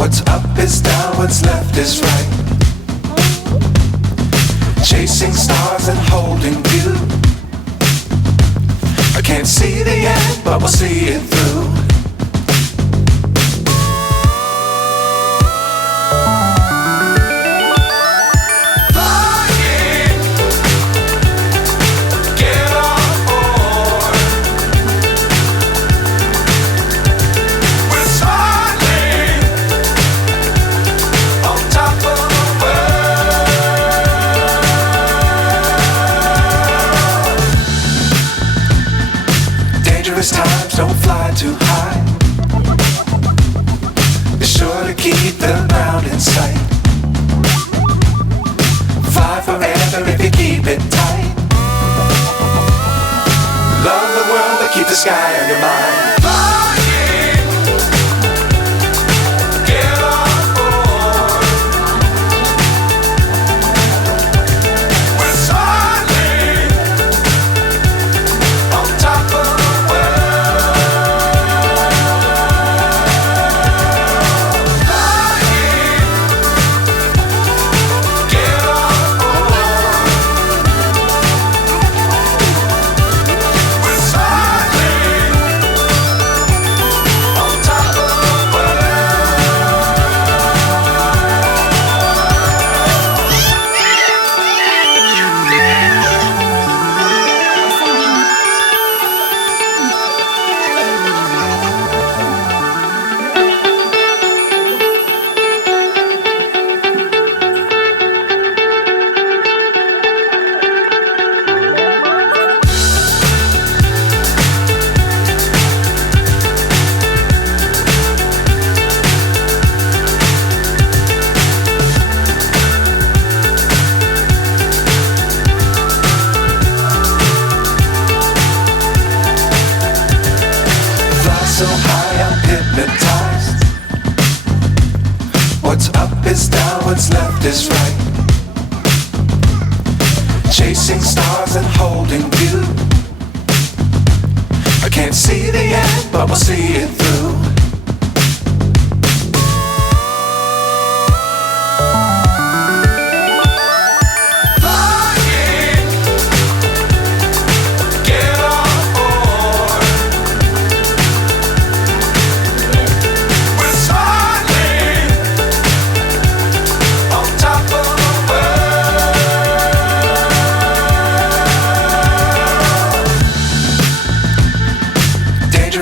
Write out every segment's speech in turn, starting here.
What's up is down, what's left is right. Chasing stars and holding you. I can't see the end, but we'll see it through. Times don't fly too high. Be sure to keep the ground in sight. Fly forever if you keep it tight. Love the world but keep the sky on your mind. So high I'm hypnotized. What's up is down, what's left is right. Chasing stars and holding you. I can't see the end, but we'll see it through.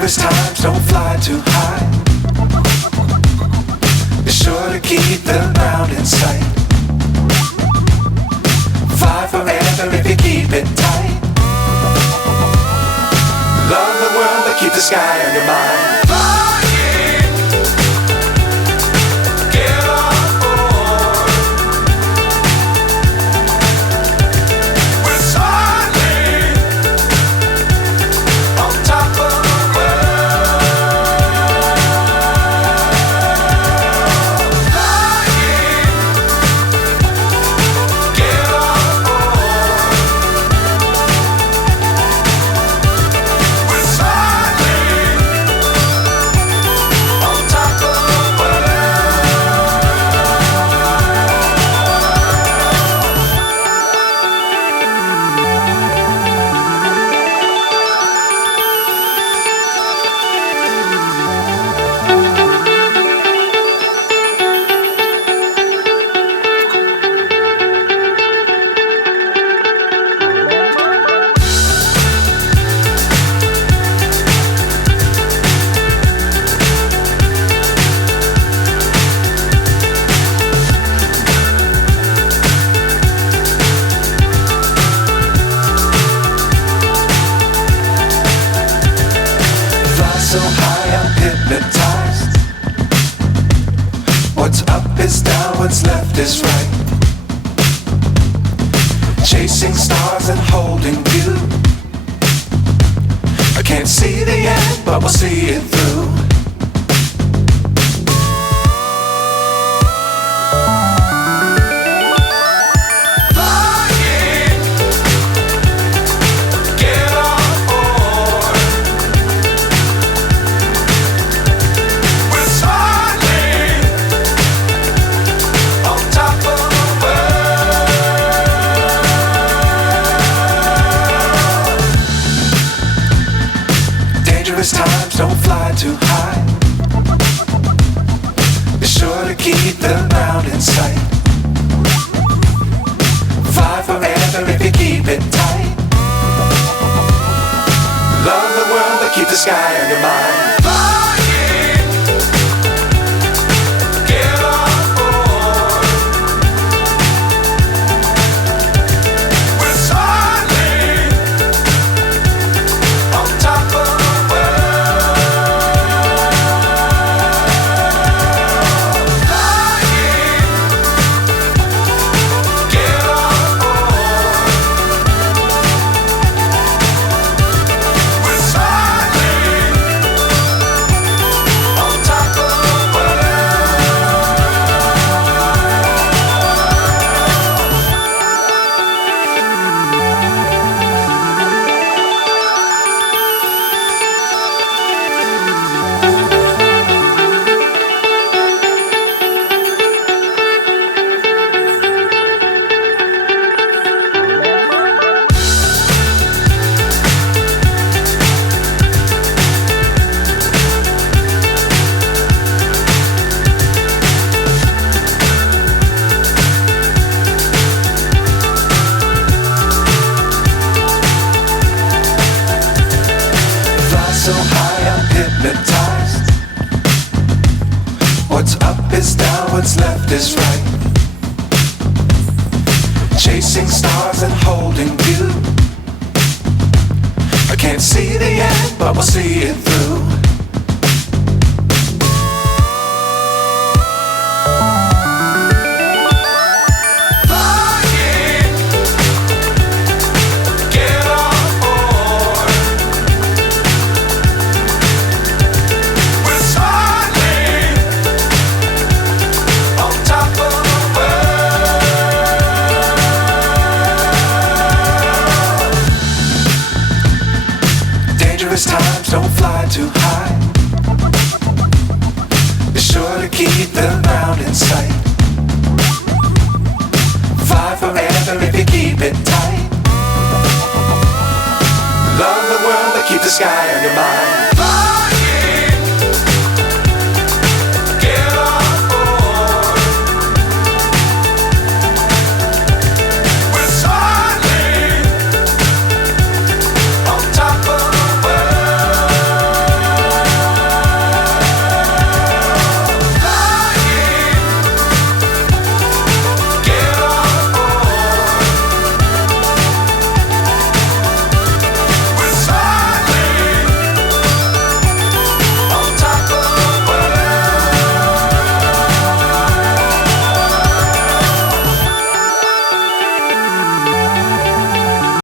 Times don't fly too high. Be sure to keep the ground in sight. Fly forever if you keep it tight. Love the world but keep the sky on your mind. So high I'm hypnotized. What's up is down, what's left is right. Chasing stars and holding you. I can't see the end, but we'll see it through. to keep the ground in sight. Fly forever if you keep it tight. Love the world but keep the sky on your mind. So high I'm hypnotized. What's up is down, what's left is right. Chasing stars and holding you. I can't see the end, but we'll see it through. Dangerous times, don't fly too high. Be sure to keep the ground in sight. Fly forever if you keep it tight. Love the world but keep the sky on your mind.